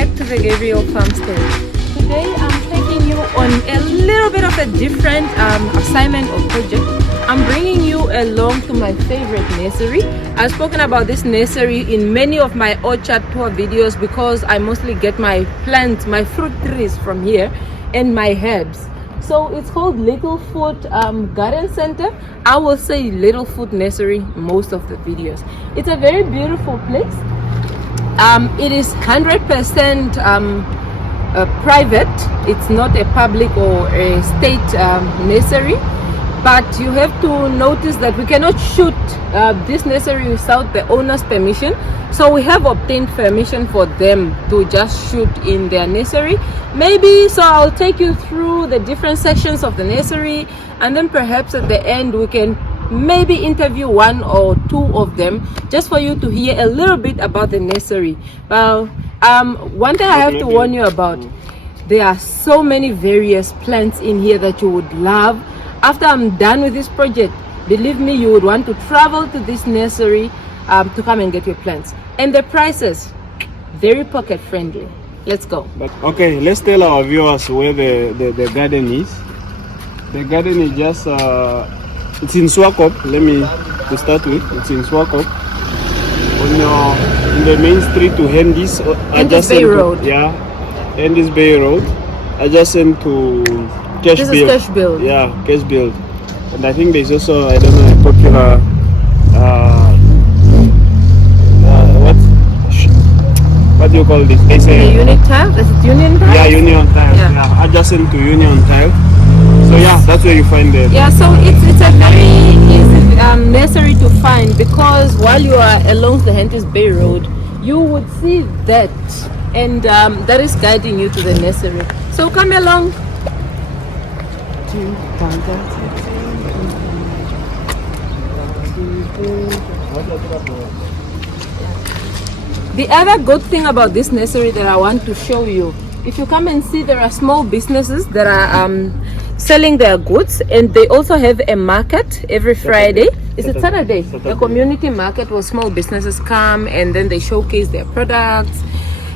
back to the Gabriel Farmstead. Today I'm taking you on a little bit of a different assignment or project. I'm bringing you along to my favorite nursery. I've spoken about this nursery in many of my orchard tour videos because I mostly get my plants, my fruit trees from here, and my herbs. So it's called Little Foot Garden Center. I will say Little Foot Nursery most of the videos. It's a very beautiful place. It is 100% private. It's not a public or a state nursery. But you have to notice that we cannot shoot this nursery without the owner's permission. So we have obtained permission for them to just shoot in their nursery. Maybe, so I'll take you through the different sections of the nursery, and then perhaps at the end we can maybe interview one or two of them just for you to hear a little bit about the nursery. Well, one thing I have to warn you about, there are so many various plants in here that you would love. After I'm done with this project, believe me, you would want to travel to this nursery to come and get your plants. And the prices, very pocket friendly. Let's go. Okay, let's tell our viewers where the garden is. The garden is just, it's in Swakop. Let me to start with. It's in Swakop. On the main street to Hendis. Bay Road. Yeah, Hendis Bay Road. Adjacent to This is Cash Build. Yeah, Cash Build. And I think there's also, I don't know, a popular what do you call this? There's a Union Tile? Is it Union Tile? Yeah, Union Tile. Yeah, adjacent to Union Tile. So yeah, that's where you find it. Yeah, so it's a very easy nursery to find, because while you are along the Hendis Bay Road, you would see that, and that is guiding you to the nursery. So come along. The other good thing about this nursery that I want to show you, if you come and see, there are small businesses that are selling their goods, and they also have a market every Friday. Is it Saturday? A community market where small businesses come and then they showcase their products,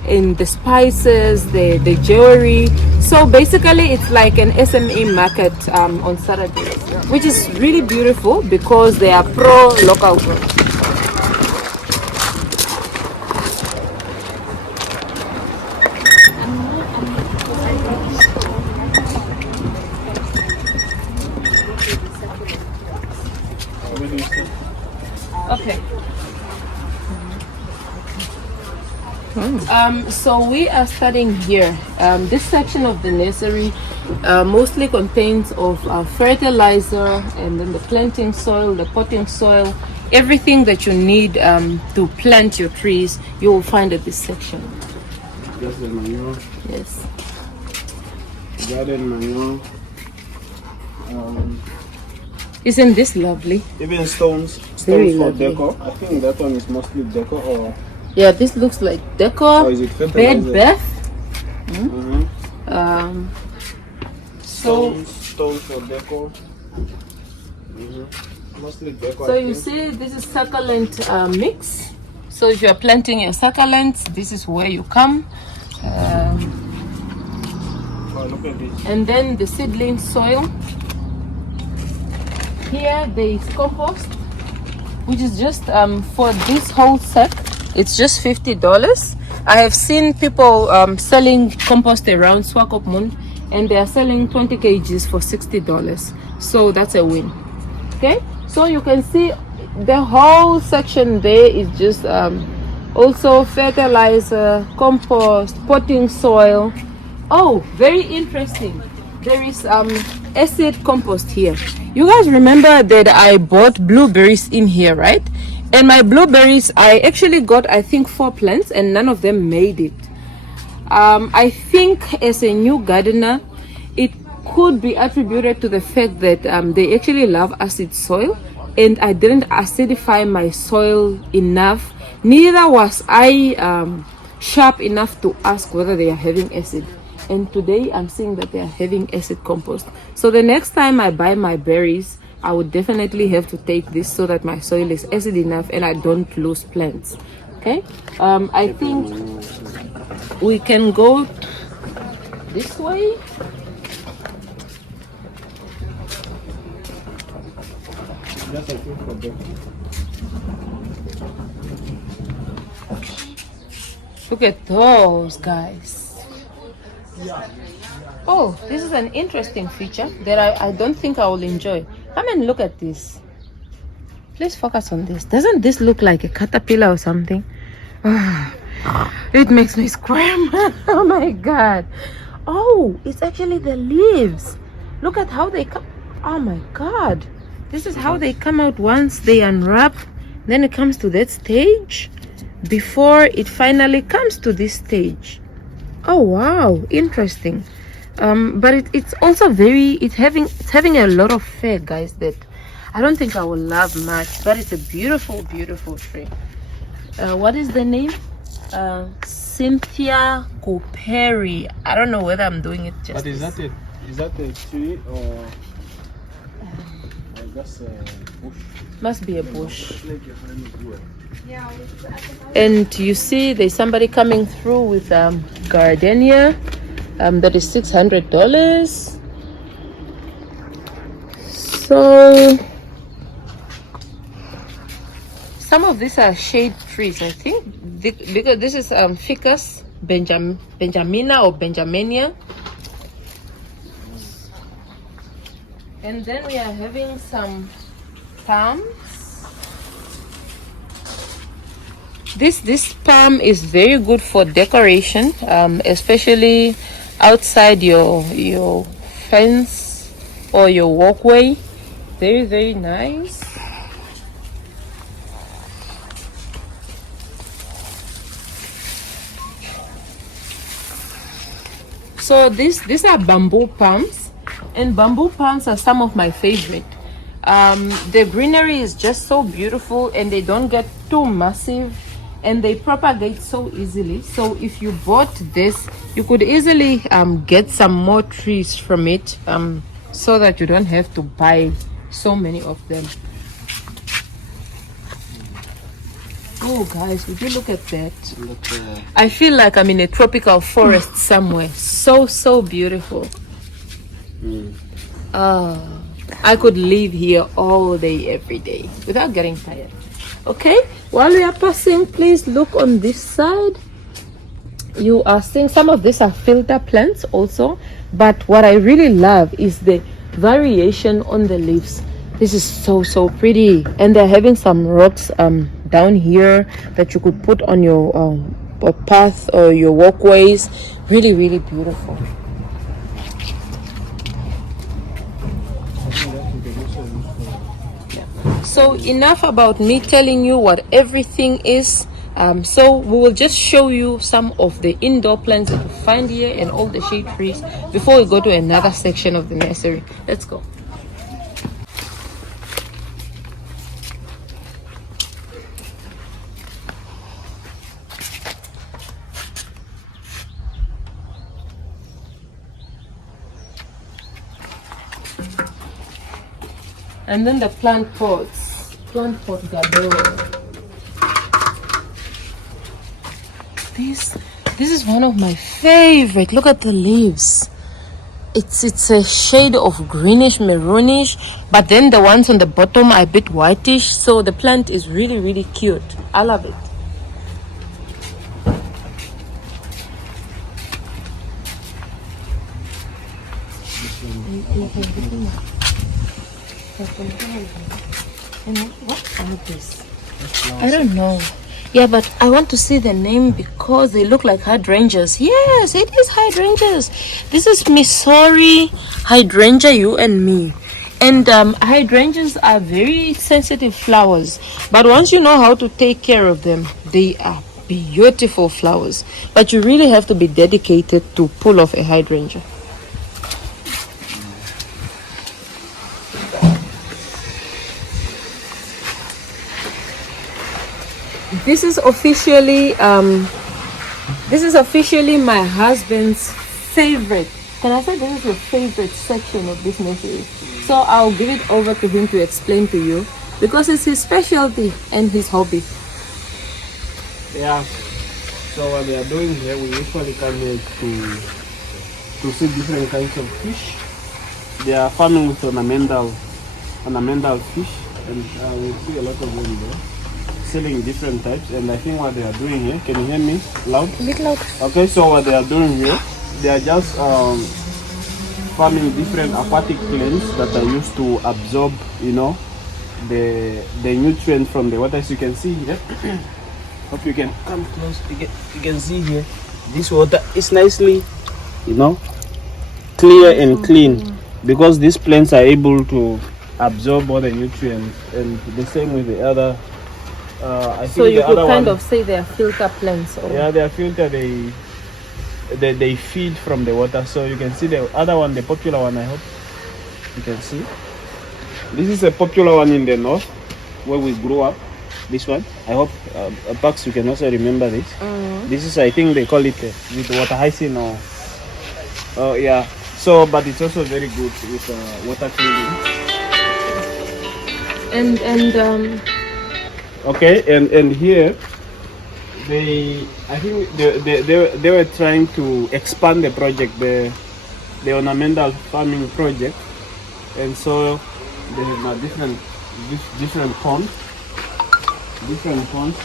in the spices, the jewelry. So basically it's like an SME market on Saturdays, which is really beautiful because they are pro local growth. Okay. So we are starting here. This section of the nursery mostly contains of fertilizer, and then the planting soil, the potting soil, everything that you need to plant your trees, you will find at this section. Just the manure. Yes. Garden manure. Isn't this lovely? Even stones Very for lovely. decor. I think that one is mostly decor, or yeah, this looks like decor. or is it Bed fertilizer? bath. Stones for decor. Mostly decor. So you see, this is succulent mix. So if you are planting your succulents, this is where you come. Oh, look at this. And then the seedling soil. Here there is compost, which is just for this whole set, it's just $50. I have seen people selling compost around Swakopmund, and they are selling 20 kgs for $60. So that's a win. Okay, so you can see the whole section there is just also fertilizer, compost, potting soil. Oh, very interesting. There is acid compost here. You guys remember that I bought blueberries in here, right? And my blueberries, I actually got, I think, 4 plants, and none of them made it. I think as a new gardener, it could be attributed to the fact that they actually love acid soil, and I didn't acidify my soil enough. Neither was I sharp enough to ask whether they are having acid. And today I'm seeing that they are having acid compost. So the next time I buy my berries, I would definitely have to take this so that my soil is acid enough and I don't lose plants. Okay, I think we can go this way. Look at those guys. Oh, this is an interesting feature that I don't think I will enjoy. Come and look at this. Please focus on this. Doesn't this look like a caterpillar or something? It makes me scream. Oh my god. Oh, it's actually the leaves. Look at how they come. Oh my god. This is how they come out once they unwrap. Then it comes to that stage before it finally comes to this stage. Oh wow, interesting. But it's also it's having a lot of fur, guys, that I don't think I will love much, but it's a beautiful, beautiful tree. What is the name? Cynthia Cooperi. I don't know whether I'm doing it justice. But is that a tree or just a bush? Must be a bush. And you see there's somebody coming through with gardenia. That is $600. So some of these are shade trees, I think, because this is Ficus Benjamina or Benjaminia. And then we are having some palms. This palm is very good for decoration, especially outside your fence or your walkway. Very, very nice. So these are bamboo palms, and bamboo palms are some of my favorite. The greenery is just so beautiful, and they don't get too massive, and they propagate so easily. So if you bought this, you could easily get some more trees from it, so that you don't have to buy so many of them. Oh guys, would you look at that? I feel like I'm in a tropical forest somewhere. So beautiful. I could live here all day, every day without getting tired. Okay, while we are passing, please look on this side. You are seeing some of these are filter plants also, but what I really love is the variation on the leaves. This is so pretty, and they're having some rocks down here that you could put on your path or your walkways. Really beautiful. So enough about me telling you what everything is. So we will just show you some of the indoor plants that you find here and all the shade trees before we go to another section of the nursery. Let's go. And then the plant pots. Plant pot galore. This is one of my favorite. Look at the leaves. It's a shade of greenish maroonish, but then the ones on the bottom are a bit whitish, so the plant is really cute. I love it. What are these? I don't know. Yeah, but I want to see the name because they look like hydrangeas. Yes, it is hydrangeas. This is Missouri hydrangea, you and me. And hydrangeas are very sensitive flowers, but once you know how to take care of them, they are beautiful flowers. But you really have to be dedicated to pull off a hydrangea. This is officially my husband's favorite. Can I say this is the favorite section of this nursery? So I'll give it over to him to explain to you because it's his specialty and his hobby. Yeah. So what they are doing here, we usually come here to see different kinds of fish. They are farming with ornamental fish, and we see a lot of them there, selling different types. And I think what they are doing here, can you hear me loud? A bit loud. Okay, so what they are doing here, they are just farming different aquatic plants that are used to absorb, you know, the nutrient from the water. As you can see here, hope you can come close. You can see here, this water is nicely, you know, clear and clean, because these plants are able to absorb all the nutrients. And the same with the other. I think So you the could other kind one, of say they are filter plants. Or... yeah, they are filter. They feed from the water. So you can see the other one, the popular one. I hope you can see. This is a popular one in the north where we grew up. This one, I hope Pax, you can also remember this. This is, I think they call it with water hyacinth or yeah. So, but it's also very good with water cleaning. And okay, and here I think they were trying to expand the project, the ornamental farming project, and so they have different ponds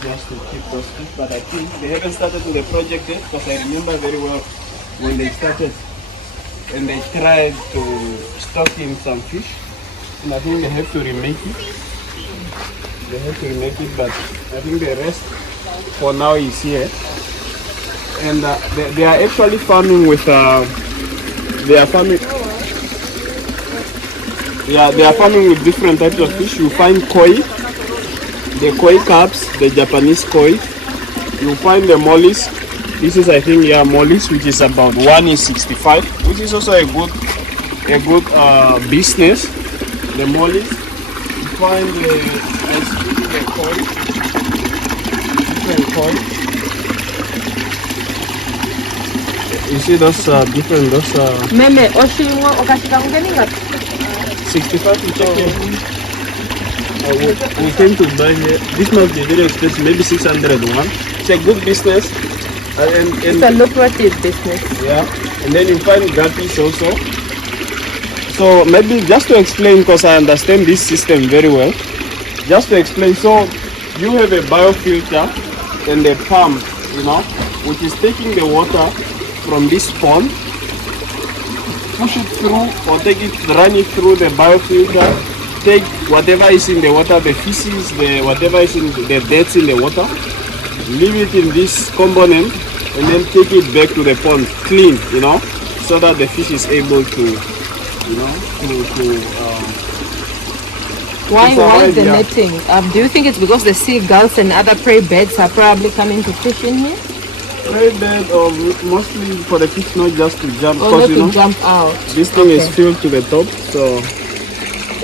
just to keep those fish. But I think they haven't started with the project yet, because I remember very well when they started and they tried to stock in some fish, and I think they have to remake it. But I think the rest for now is here. And they are actually farming with they are farming with different types of fish. You find koi, the koi carps, the Japanese koi. You find the mollies. This is, I think, mollies, which is about 1 is 65, which is also a good business. The mollies. You find the koi, different koi. You see those different Meme, Oshinwa, Okashika, Ugeninga. 65 you check here. We came to buy here. This must be very expensive, maybe 601. It's a good business. It's a lucrative business. Yeah, and then you find guppies also. So maybe just to explain, because I understand this system very well. Just to explain, so you have a biofilter and a pump, you know, which is taking the water from this pond, push it through or run it through the biofilter, take whatever is in the water, the feces, whatever is in the deaths in the water, leave it in this component, and then take it back to the pond clean, you know, so that the fish is able to, you know, Why the netting? Do you think it's because the seagulls and other prey birds are probably coming to fish in here? Prey bird, or mostly for the fish not just to jump, or not you know, to jump out. This thing is filled to the top, so.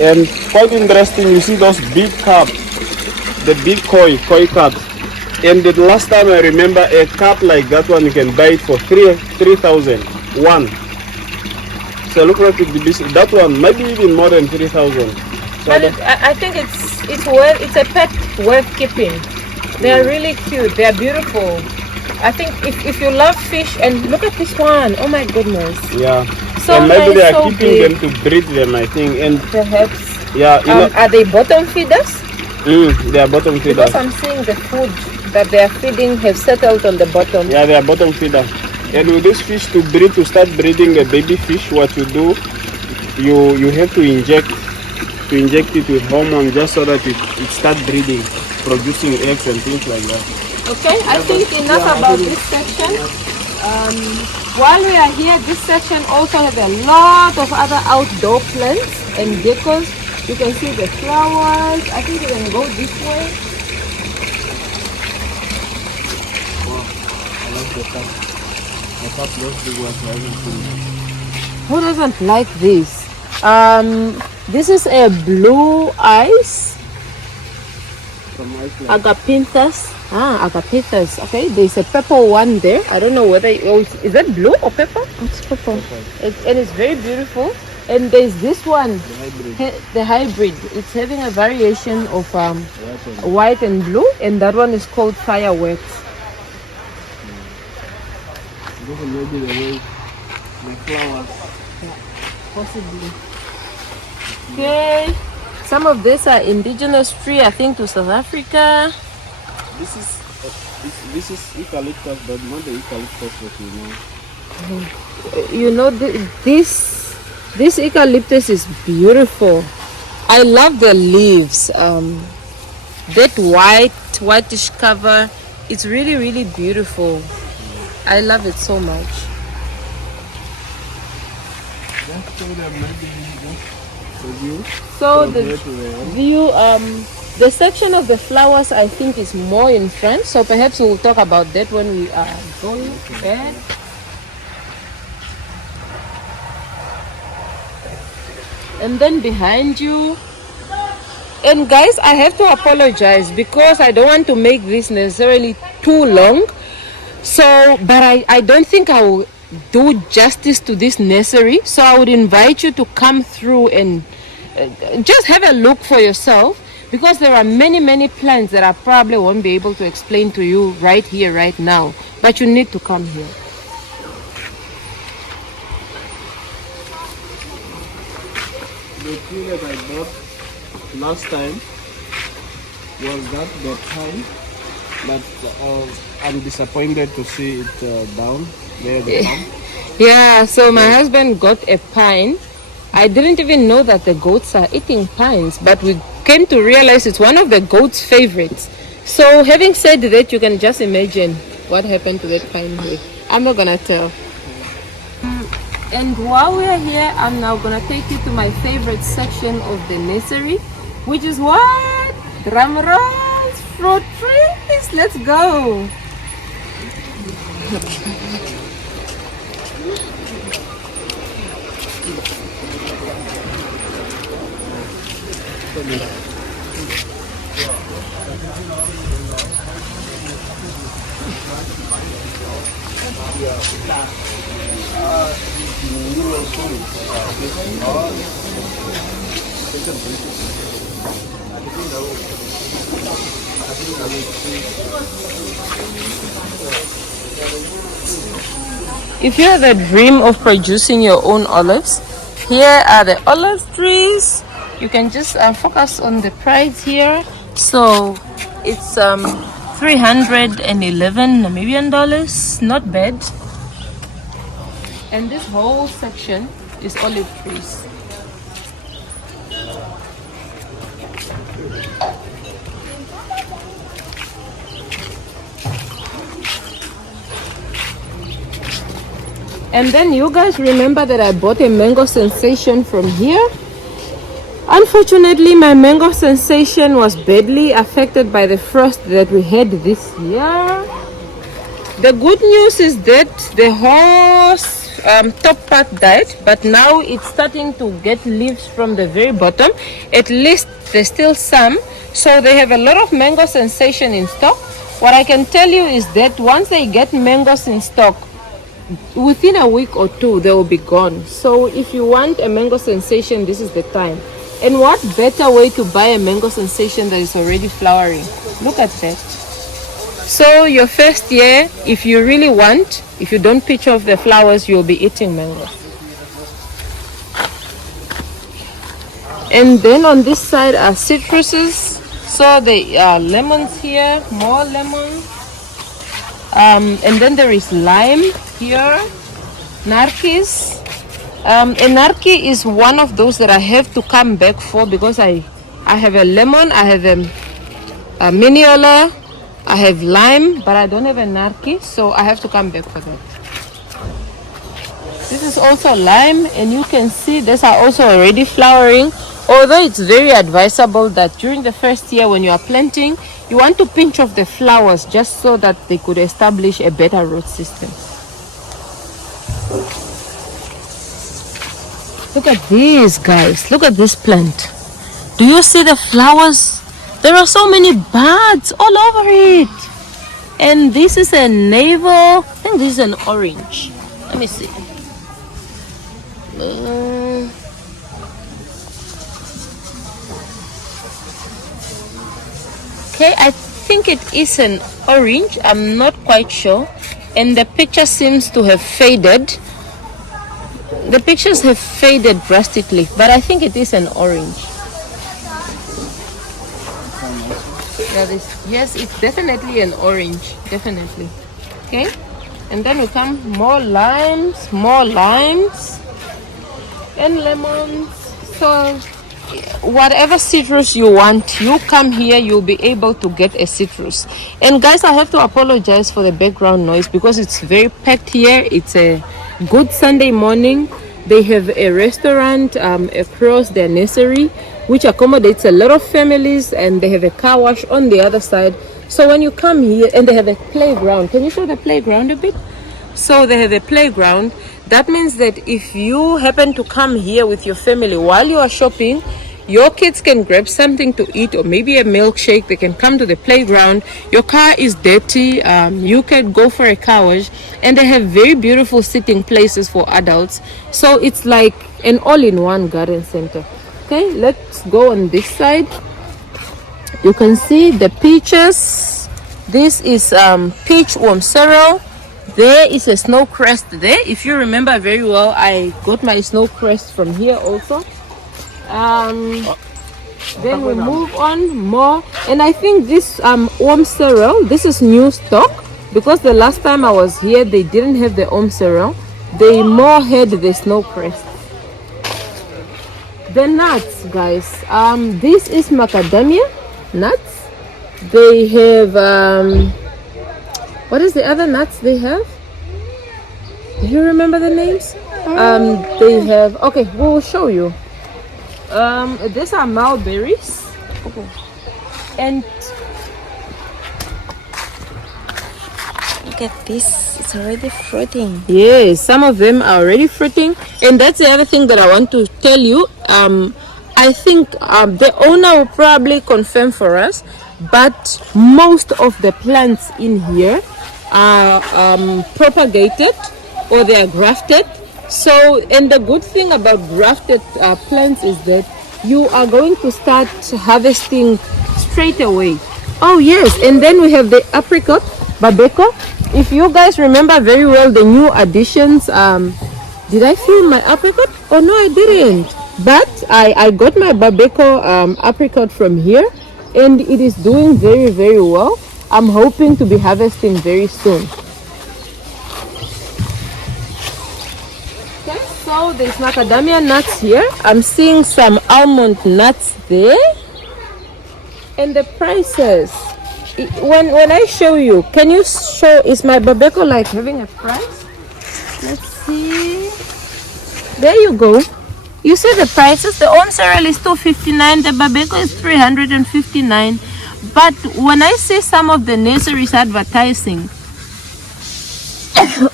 And quite interesting, you see those big carp, the big koi carp. And the last time I remember, a carp like that one, you can buy it for 3,000 one. So look at that one, maybe even more than 3,000. So but I think it's a pet worth keeping. They are really cute. They are beautiful. I think if you love fish, and look at this one. Oh my goodness. Yeah. So and maybe they are so keeping them to breed them, I think. And perhaps. Yeah. Are they bottom feeders? They are bottom feeders. Because I'm seeing the food that they are feeding have settled on the bottom. Yeah, they are bottom feeder. And with this fish to start breeding a baby fish, what you do, you have to inject it with hormone just so that it start breeding, producing eggs and things like that. Okay, I think enough about this section. While we are here, this section also has a lot of other outdoor plants and geckos. You can see the flowers. I think you can go this way. Wow, I like the cup. The cup looks big one for everything. Who doesn't like this? This is a blue ice. From Iceland. Agapanthus. Agapanthus. Okay, there's a purple one there. I don't know whether is that blue or purple? It's purple. And it's very beautiful. And there's this one, the hybrid. It's having a variation of white and blue, and that one is called fireworks. This is maybe the way the flowers. Possibly. Okay. Some of these are indigenous tree, I think, to South Africa. This is eucalyptus, but not the eucalyptus that we know. You know, this eucalyptus is beautiful. I love the leaves. That whitish cover. It's really, really beautiful. I love it so much. So the view, the section of the flowers, I think, is more in front. So perhaps we'll talk about that when we are going there. And then behind you. And guys, I have to apologize because I don't want to make this necessarily too long. So, but I don't think I will do justice to this nursery. So I would invite you to come through and just have a look for yourself, because there are many plants that I probably won't be able to explain to you right here, right now. But you need to come here. The tree that I bought last time was that the pine, but I'm disappointed to see it down there. Yeah, so my husband got a pine. I didn't even know that the goats are eating pines, but we came to realize it's one of the goats' favorites. So having said that, you can just imagine what happened to that pine here. I'm not gonna tell. And while we're here, I'm now gonna take you to my favorite section of the nursery, which is what? Drum rolls, fruit trees. Let's go. If you have a dream of producing your own olives, here are the olive trees. You can just focus on the price here. So it's 311 Namibian dollars, not bad. And this whole section is olive trees. And then you guys remember that I bought a mango sensation from here. Unfortunately, my mango sensation was badly affected by the frost that we had this year. The good news is that the whole top part died, but now it's starting to get leaves from the very bottom. At least there's still some, so they have a lot of mango sensation in stock. What I can tell you is that once they get mangoes in stock, within a week or two they will be gone. So if you want a mango sensation, this is the time. And what better way to buy a mango sensation that is already flowering? Look at that. So your first year, if you really want, if you don't pitch off the flowers, you'll be eating mangoes. And then on this side are citruses. So there are lemons here, more lemons. And then there is lime here, narkis. And narki is one of those that I have to come back for, because I have a lemon, I have a miniola, I have lime, but I don't have a narki, so I have to come back for that. This is also lime, and you can see these are also already flowering. Although it's very advisable that during the first year when you are planting, you want to pinch off the flowers just so that they could establish a better root system. Look at these guys. Look at this plant. Do you see the flowers? There are so many buds all over it. And this is a navel. I think this is an orange. Let me see. Okay, I think it is an orange. I'm not quite sure. and the picture seems to have faded. The pictures have faded drastically, but I think it is an orange. Yes, it's definitely an orange, definitely. Okay, and then we come more limes, and lemons. So whatever citrus you want, you come here, you'll be able to get a citrus. And guys, I have to apologize for the background noise because it's very packed here. It's a good Sunday morning. They have a restaurant across their nursery, which accommodates a lot of families, and they have a car wash on the other side. So when you come here, and they have a playground. Can you show the playground a bit? So they have a playground. That means that if you happen to come here with your family while you are shopping, your kids can grab something to eat or maybe a milkshake. They can come to the playground. Your car is dirty, you can go for a car wash, and they have very beautiful sitting places for adults. So it's like an all-in-one garden center. Okay, let's go on this side. You can see the peaches. This is peach worm cereal. There is a snow crest there. If you remember very well, I got my snow crest from here also. Then we move on more, and I think this worm cereal, this is new stock, because the last time I was here they didn't have the worm cereal. They more had the snow crest. The nuts, guys, this is macadamia nuts. They have what is the other nuts they have? Do you remember the names? They have, okay, we'll show you. These are mulberries. Okay. And look at this, it's already fruiting. yes, some of them are already fruiting. And that's the other thing that I want to tell you. I think the owner will probably confirm for us, but most of the plants in here are propagated, or they are grafted. So, and the good thing about grafted plants is that you are going to start harvesting straight away. Oh yes, and then we have the apricot, babeko. If you guys remember very well the new additions, did I film my apricot? Oh no, I didn't. But I got my babeko apricot from here, and it is doing very, very well. I'm hoping to be harvesting very soon. Okay, so there's macadamia nuts here. I'm seeing some almond nuts there. And the prices. When I show you, can you show, is my babeko like having a price? Let's see. There you go. You see the prices. The worm cereal is $2.59. The babeko is $359. But when I see some of the nurseries advertising,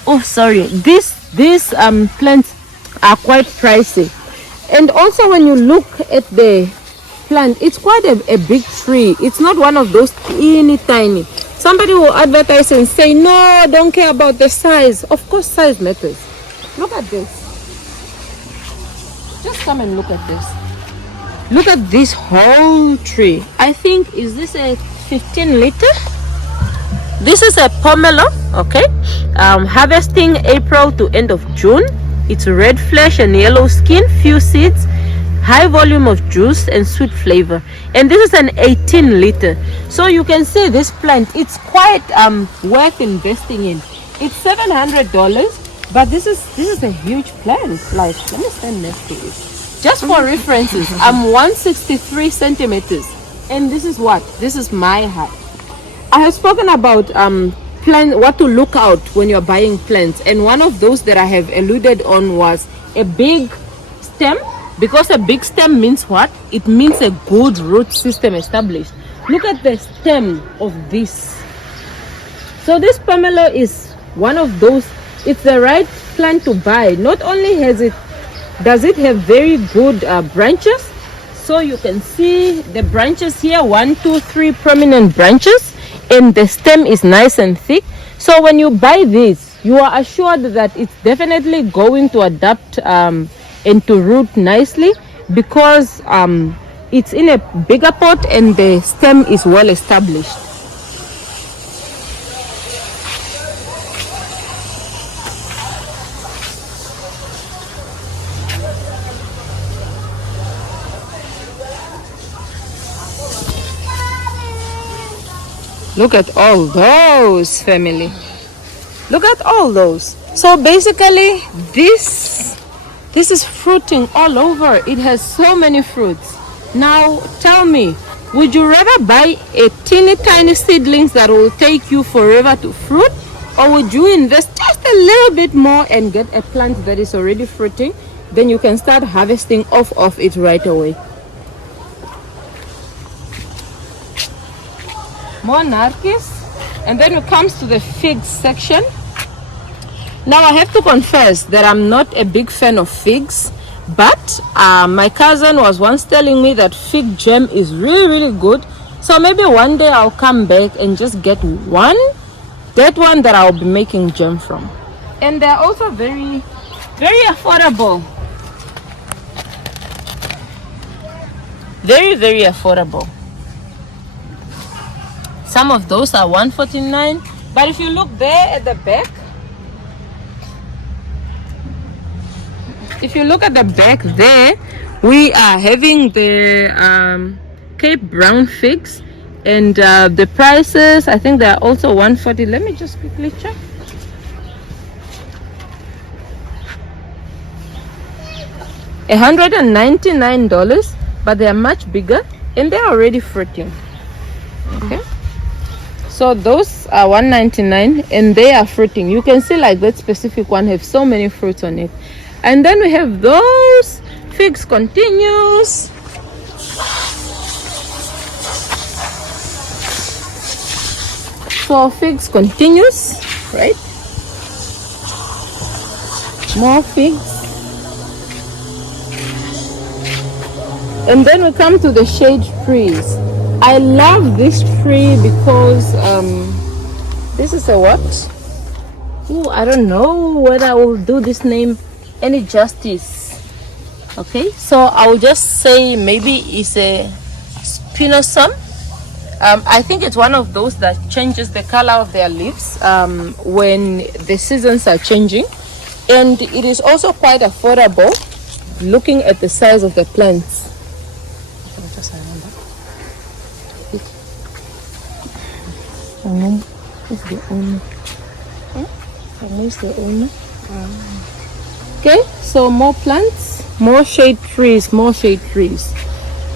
oh sorry, these plants are quite pricey. And also when you look at the plant, it's quite a big tree. It's not one of those teeny tiny. Somebody will advertise and say, no, I don't care about the size. Of course size matters. Look at this. Just come and look at this. Look at this whole tree. I think, is this a 15 liter? This is a pomelo, okay? Harvesting April to end of June. It's red flesh and yellow skin, few seeds, high volume of juice and sweet flavor. And this is an 18 liter. So you can see this plant, it's quite worth investing in. It's $700, but this is a huge plant. Like, let me stand next to it. Just for references, I'm 163 centimeters, and this is what? This is my height. I have spoken about what to look out when you're buying plants, and one of those that I have alluded on was a big stem, because a big stem means what? It means a good root system established. Look at the stem of this. So this pomelo is one of those. It's the right plant to buy. Not only does it have very good branches, so you can see the branches here, 1, 2, 3 prominent branches, and the stem is nice and thick. So when you buy this, you are assured that it's definitely going to adapt and to root nicely, because it's in a bigger pot and the stem is well established. Look at all those, family. Look at all those. So basically, this is fruiting all over. It has so many fruits. Now tell me, would you rather buy a teeny tiny seedlings that will take you forever to fruit, or would you invest just a little bit more and get a plant that is already fruiting? Then you can start harvesting off of it right away. More narcis. And then it comes to the figs section. Now I have to confess that I'm not a big fan of figs, but my cousin was once telling me that fig jam is really good. So maybe one day I'll come back and just get that one that I'll be making jam from. And they're also very affordable. Very affordable. Some of those are $1.49, but if you look there at the back, if you look at the back there, we are having the Cape Brown figs, and the prices, I think they're also $1.40. Let me just quickly check. $199, but they are much bigger and they're already fruiting. Okay, so those are $1.99 and they are fruiting. You can see like that specific one have so many fruits on it. And then we have those figs continues. So figs continues, right? More figs. And then we come to the shade trees. I love this tree because this is a what? Oh, I don't know whether I will do this name any justice. Okay, so I will just say maybe it's a spinosum. I think it's one of those that changes the color of their leaves when the seasons are changing, and it is also quite affordable looking at the size of the plants. Okay, so more plants, more shade trees.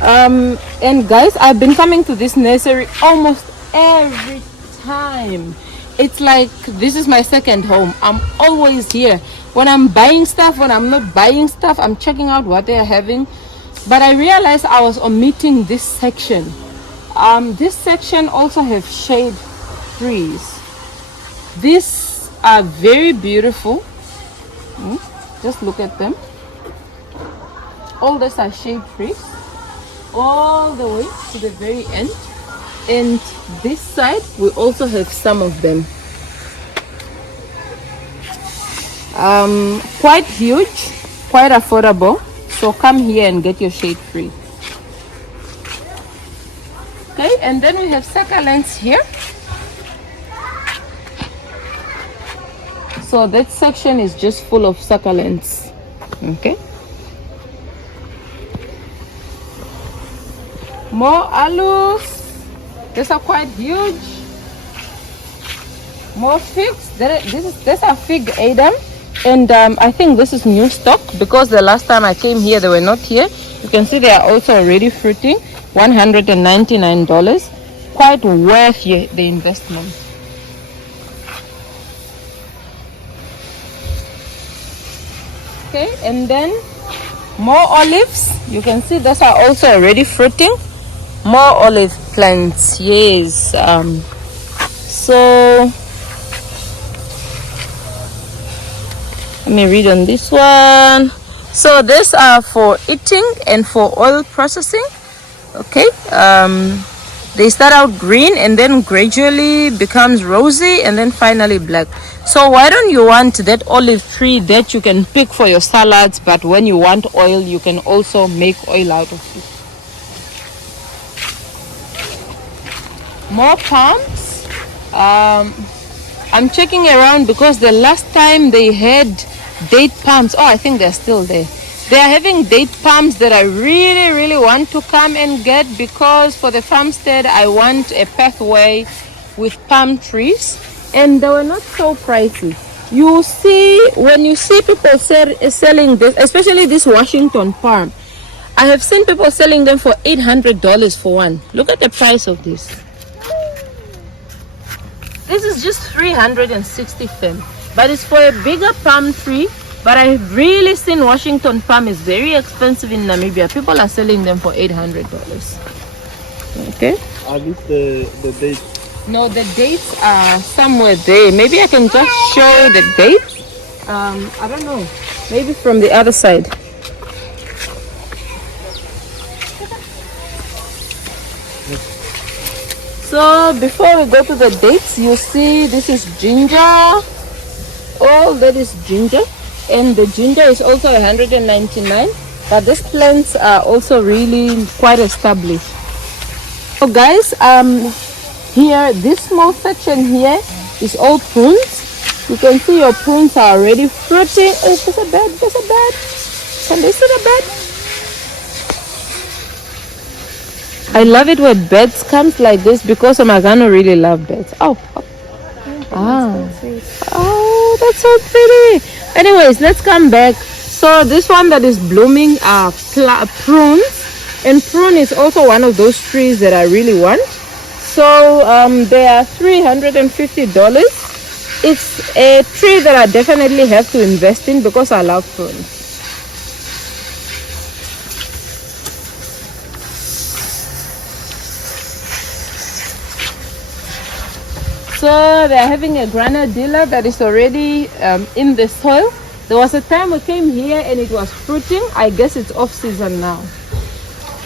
And guys, I've been coming to this nursery almost every time. It's like this is my second home. I'm always here. When I'm buying stuff, when I'm not buying stuff, I'm checking out what they are having. But I realized I was omitting this section. This section also have shade trees. These are very beautiful. Just look at them. All these are shade trees, all the way to the very end. And this side we also have some of them. Quite huge, quite affordable. So come here and get your shade tree. Okay, and then we have succulents here. So that section is just full of succulents. Okay. More aloes. These are quite huge. More figs. These are fig Adam. And I think this is new stock because the last time I came here they were not here. You can see they are also already fruiting. $199. Quite worth the investment. Okay, and then more olives. You can see those are also already fruiting. More olive plants. Yes. So let me read on this one. So these are for eating and for oil processing. Okay, they start out green and then gradually becomes rosy and then finally black. So why don't you want that olive tree that you can pick for your salads, but when you want oil you can also make oil out of it. More palms. I'm checking around because the last time they had date palms. Oh, I think they're still there. They are having date palms that I really want to come and get because for the farmstead I want a pathway with palm trees, and they were not so pricey. You see, when you see people selling this, especially this Washington palm, I have seen people selling them for $800 for one. Look at the price of this. This is just 360 fem, but it's for a bigger palm tree. But I've really seen Washington palm is very expensive in Namibia. People are selling them for $800. Okay. Are these the dates? No, the dates are somewhere there. Maybe I can just show the dates. I don't know. Maybe from the other side. So before we go to the dates, you see this is ginger. All that is ginger. And the ginger is also 199. But these plants are also really quite established. So guys, here, this small section here is all prunes. You can see your prunes are already fruiting. Oh, there's a bed, there's a bed. Can they see the bed? I love it when beds comes like this because Omagano really love beds. Oh, oh, that's so pretty. Anyways, let's come back. So this one that is blooming are prunes. And prune is also one of those trees that I really want. So they are $350. It's a tree that I definitely have to invest in because I love prunes. So they're having a granadilla that is already in the soil. There was a time we came here and it was fruiting. I guess it's off season now.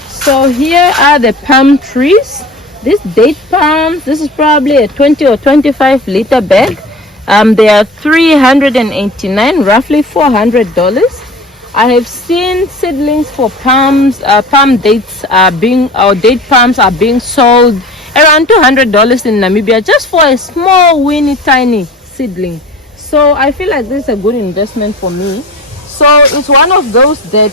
So here are the palm trees. These date palms, this is probably a 20 or 25 liter bag. They are $389, roughly $400. I have seen seedlings for palms, palm dates date palms are being sold around $200 in Namibia just for a small, weeny, tiny seedling. So I feel like this is a good investment for me. So it's one of those that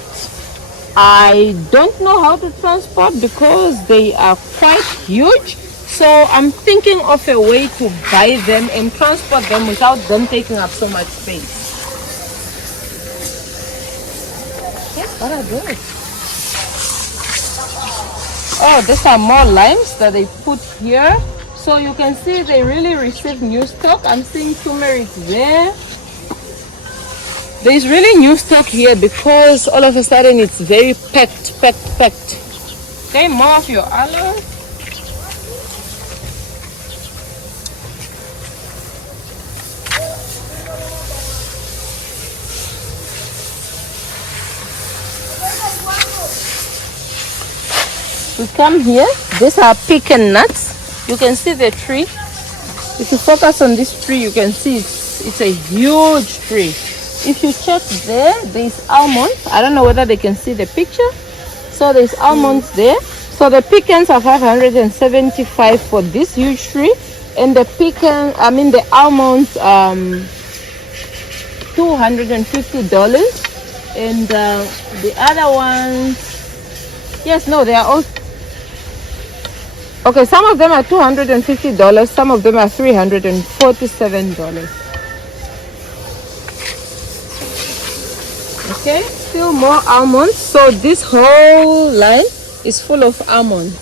I don't know how to transport because they are quite huge. So I'm thinking of a way to buy them and transport them without them taking up so much space. Yes, what are those? Oh, these are more limes that they put here. So you can see they really receive new stock. I'm seeing turmeric there. There's really new stock here because all of a sudden it's very packed. Okay, more of your aloe. We come here, these are pecan nuts. You can see the tree. If you focus on this tree, you can see it's a huge tree. If you check there's almonds. I don't know whether they can see the picture. So there's almonds there. So the pecans are $575 for this huge tree. And the almonds, $250. And the other ones, they are all. Okay, some of them are $250, some of them are $347. Okay, still more almonds. So this whole line is full of almonds.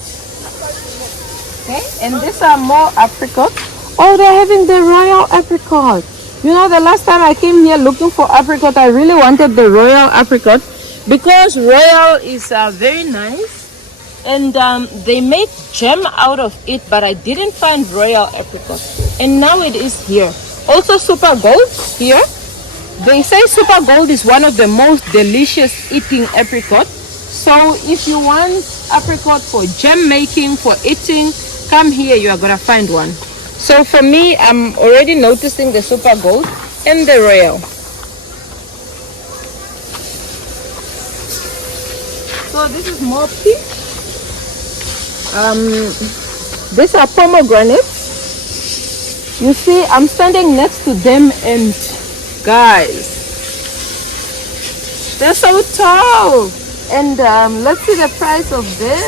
Okay, and these are more apricots. Oh, they're having the royal apricot. You know, the last time I came here looking for apricot, I really wanted the royal apricot because royal is very nice. And they make jam out of it, but I didn't find royal apricot. And now it is here. Also super gold here. They say super gold is one of the most delicious eating apricot. So if you want apricot for jam making, for eating, come here, you are gonna find one. So for me, I'm already noticing the super gold and the royal. So this is more peach. These are pomegranates. You see, I'm standing next to them and guys, they're so tall. And let's see the price of this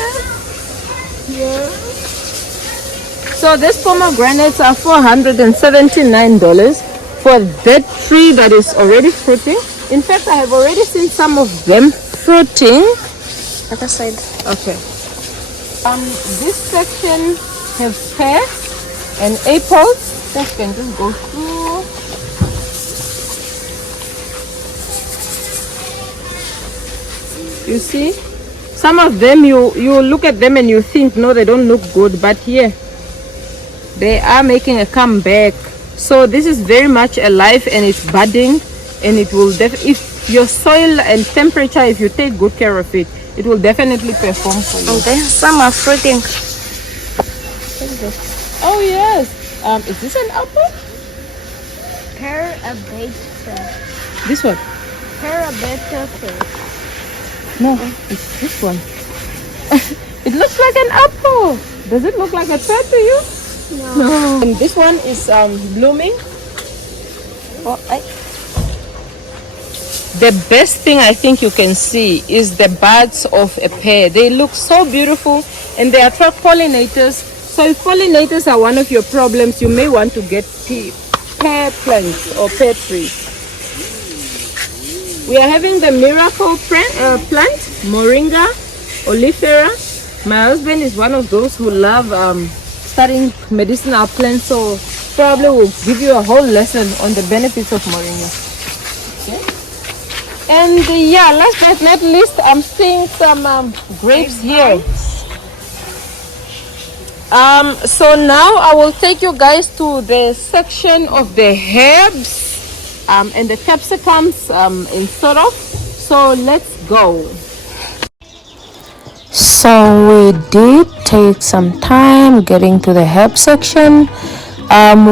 here. So these pomegranates are $479 for that tree that is already fruiting. In fact, I have already seen some of them fruiting. Other side. Okay. This section has pears and apples. Just can just go through. You see, some of them you look at them and you think no, they don't look good, but here they are making a comeback. So this is very much alive and it's budding, and it will if your soil and temperature, if you take good care of it, it will definitely perform for you. Okay, some are fruiting. Oh yes. Is this an apple? Parabater. This one? Parabater. No, it's this one. It looks like an apple. Does it look like a pear to you? No. And this one is blooming. The best thing I think you can see is the buds of a pear. They look so beautiful and they attract pollinators. So if pollinators are one of your problems, you may want to get pear plants or pear trees. We are having the miracle plant, Moringa oleifera. My husband is one of those who love studying medicinal plants, so probably will give you a whole lesson on the benefits of moringa. Okay. And yeah, last but not least, I'm seeing some grapes here. So now I will take you guys to the section of the herbs and the capsicums in sort of. So let's go. So we did take some time getting to the herb section.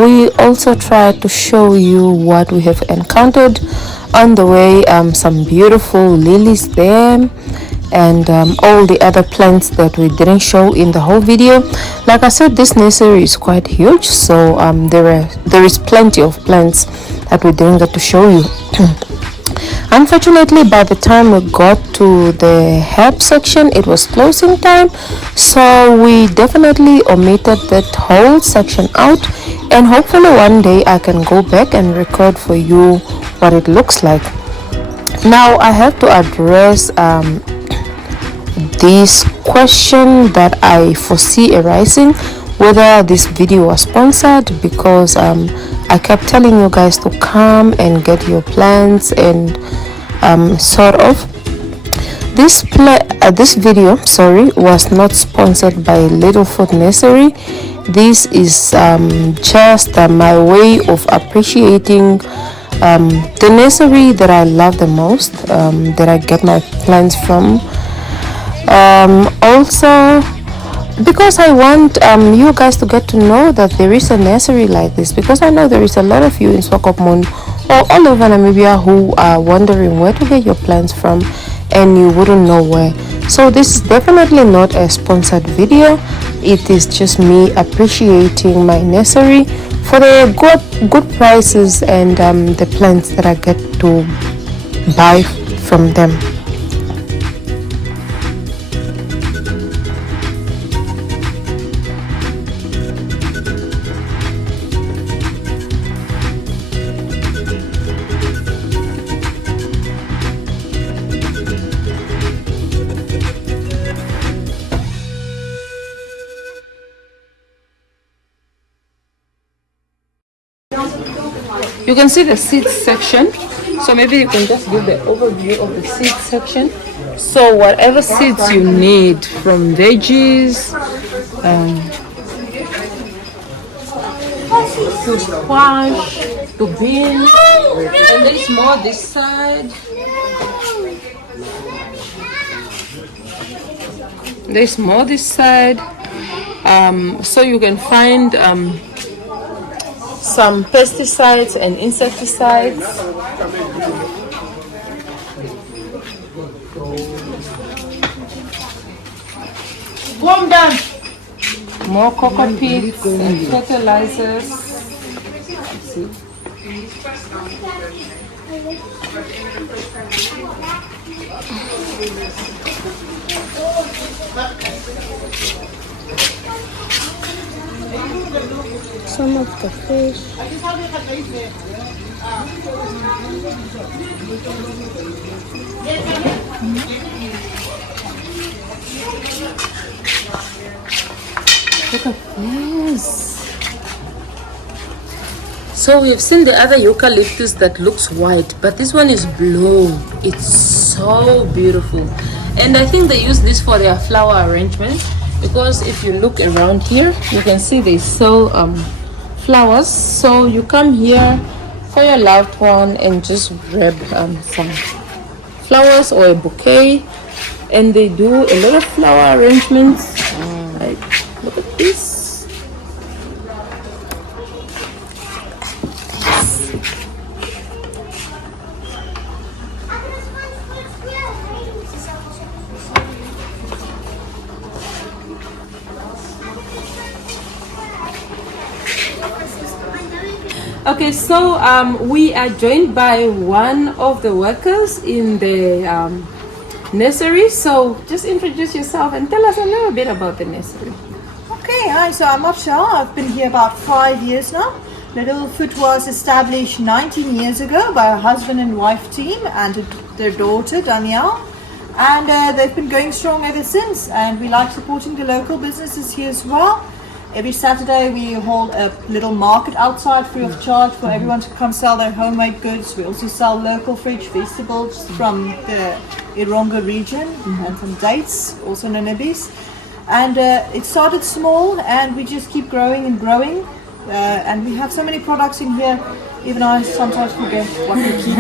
We also tried to show you what we have encountered on the way. Some beautiful lilies there, and all the other plants that we didn't show in the whole video. Like I said, this nursery is quite huge, so there is plenty of plants that we didn't get to show you. Unfortunately, by the time we got to the herb section, it was closing time, so we definitely omitted that whole section out, and hopefully one day I can go back and record for you what it looks like. Now I have to address this question that I foresee arising, whether this video was sponsored, because I kept telling you guys to come and get your plants and sort of. This video was not sponsored by Little Foot Nursery. This is just my way of appreciating the nursery that I love the most, that I get my plants from. Also, because I want you guys to get to know that there is a nursery like this, because I know there is a lot of you in Swakopmund or all over Namibia who are wondering where to get your plants from and you wouldn't know where. So this is definitely not a sponsored video. It is just me appreciating my nursery for the good prices and the plants that I get to buy from them. You can see the seeds section, so maybe you can just give the overview of the seeds section. So whatever seeds you need, from veggies to squash to beans, and there's more this side. There's more this side. So you can find some pesticides and insecticides. More cocoa peats and fertilizers. Let's see. Some of the fish. Look at this. So we've seen the other eucalyptus that looks white, but this one is blue. It's so beautiful. And I think they use this for their flower arrangement, because if you look around here, you can see they sell flowers. So you come here for your loved one and just grab some flowers or a bouquet, and they do a lot of flower arrangements. Like, look at this. Okay, so we are joined by one of the workers in the nursery. So just introduce yourself and tell us a little bit about the nursery. Okay, hi, so I'm Afshar. I've been here about 5 years now. Little Foot was established 19 years ago by a husband and wife team and their daughter Danielle. And they've been going strong ever since. And we like supporting the local businesses here as well. Every Saturday we hold a little market outside free of charge for everyone to come sell their homemade goods. We also sell local fresh vegetables from the Ironga region and some dates, also nanibis. And it started small and we just keep growing and growing. And we have so many products in here, even I sometimes forget what we keep.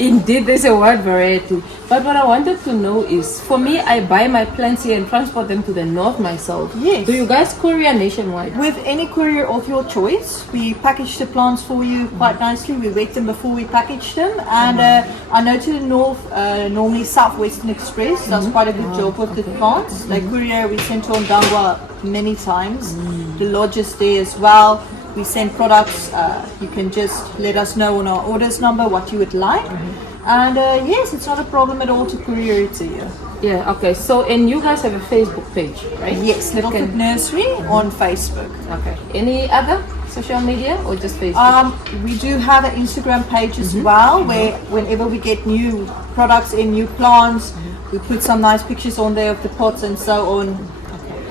Indeed, there's a wide variety. But what I wanted to know is, for me, I buy my plants here and transport them to the north myself. Yes. Do you guys courier nationwide? With any courier of your choice, we package the plants for you quite nicely. We wet them before we package them. And I know to the north, normally Southwestern Express does quite a good job with the plants. Like courier, we sent to Ondangwa many times. The lodge is there as well. We send products. You can just let us know on our orders number what you would like. And yes, it's not a problem at all to courier it to you. Yeah, okay. So, and you guys have a Facebook page, right? Yes, Little Foot Nursery on Facebook. Okay. Any other social media or just Facebook? We do have an Instagram page as well, where whenever we get new products in, new plants, we put some nice pictures on there of the pots and so on.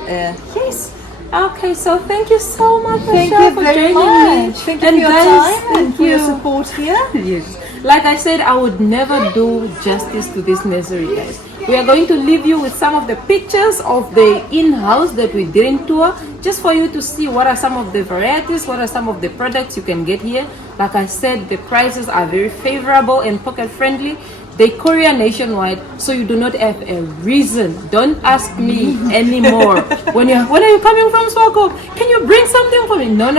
Yes. Okay, so thank you so much, Thank Michelle, you for very joining much. me. Thank you for your time and for your support here. Yes. Like I said, I would never do justice to this nursery, guys. We are going to leave you with some of the pictures of the in-house that we didn't tour, just for you to see what are some of the varieties, what are some of the products you can get here. Like I said, the prices are very favorable and pocket-friendly. They courier nationwide, so you do not have a reason. Don't ask me anymore. When are you coming from Swako? Can you bring something for me? No.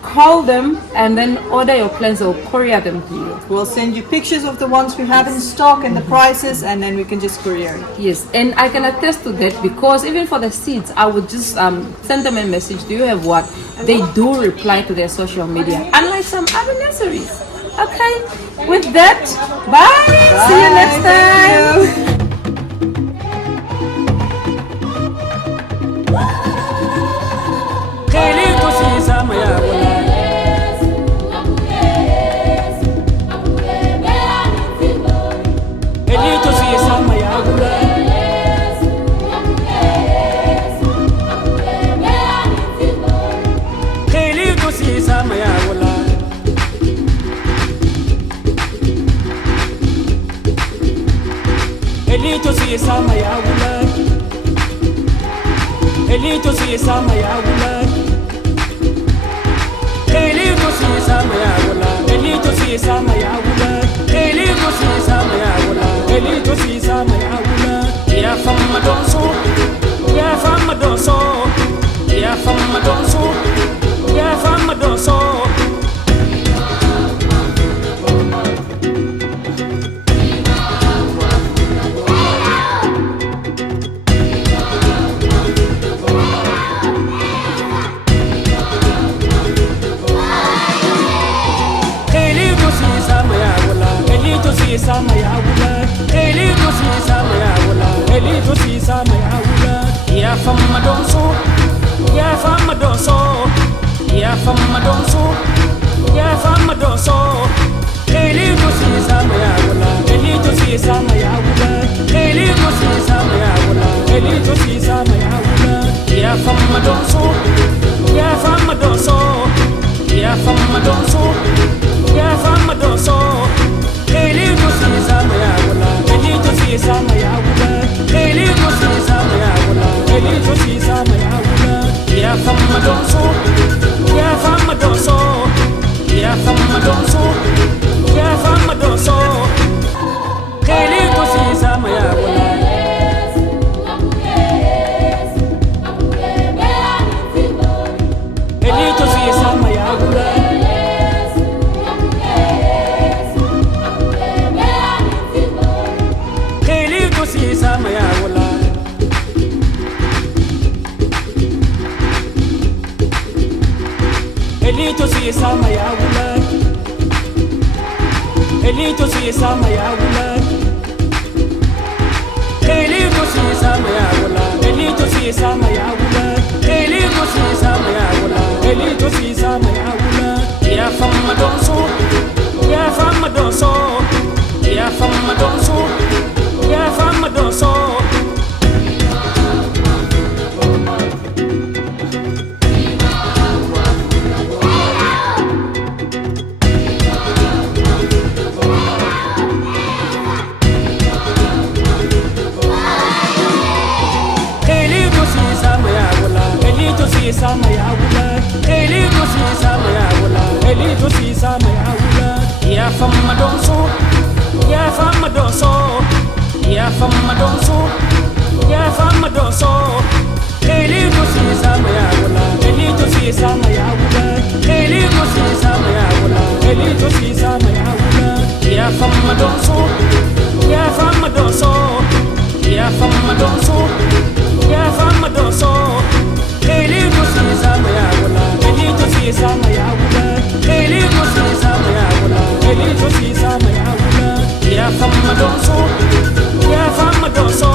Call them and then order your plants or courier them to you. We'll send you pictures of the ones we have in stock and the prices, and then we can just courier it. Yes, and I can attest to that, because even for the seeds, I would just send them a message. Do you have what? They do reply to their social media, unlike some other nurseries. Okay, with that, bye. See you next time. Elito si sama ya wulan, elito si sama ya wulan, elito si sama ya wulan, elito si sama ya wulan, elito si sama ya wulan, elito si sama ya wulan. Ya fama donso, ya fama donso, ya fama donso, ya fama donso. Sama ya wula, elito si sama ya wula, elito si sama ya wula. Ya fama donso, ya fama donso. ya fama donso, ya fama donso. Elito si sama ya wala, elito si sama ya wala, elito si sama ya wala, elito si sama ya wala. Ya fama donso, ya fama donso, ya fama donso, ya fama donso. Elito si sama ya wala, elito si sama ya wala, elito si sama ya wala, elito si sama ya wala. Ya fama donso, ya fama donso, ya fama donso, ya fama donso. Elito si sama ya wala. Elito si sama ya wala. Elito si sama ya wala. Elito si sama ya wala. Elito si sama ya wala. Elito si sama ya wala. Elito si sama ya wala. Elito si sama ya wala. Elito si sama ya wala. Ya fama donso, ya fama donso, ya fama donso, ya fama donso. Elito si sama ya wala, elito si sama ya wala, elito si sama ya wala, elito si sama ya wala. Ya fama donso, ya fama donso, ya fama donso, ya fama donso. Elito si sama ya wala, elito si sama ya wala, elito si sama ya wala, elito si sama ya wala. Ya fama donso, ya fama donso, ya fama donso, ya fama donso. Elito si sama ya wala, elito si sama ya wala, elito si sama ya wala, elito si sama ya wala. Ya fama donso, ya fama donso,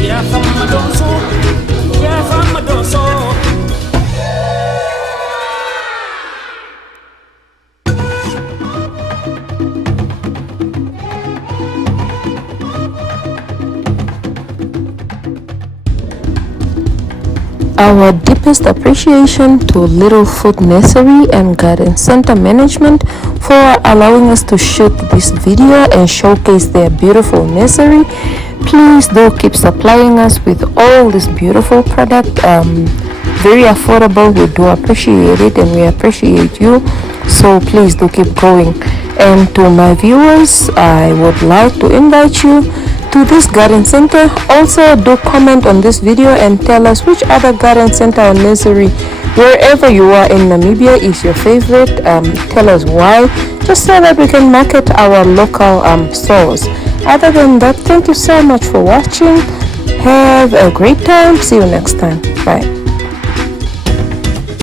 ya fama donso, ya fama donso. Our deepest appreciation to Little Foot Nursery and Garden Center Management for allowing us to shoot this video and showcase their beautiful nursery. Please do keep supplying us with all this beautiful product. Very affordable. We do appreciate it and we appreciate you. So please do keep going. And to my viewers, I would like to invite you to this garden center. Also do comment on this video and tell us which other garden center or nursery wherever you are in Namibia is your favorite. Tell us why, just so that we can market our local stores. Other than that, thank you so much for watching. Have a great time. See you next time. Bye.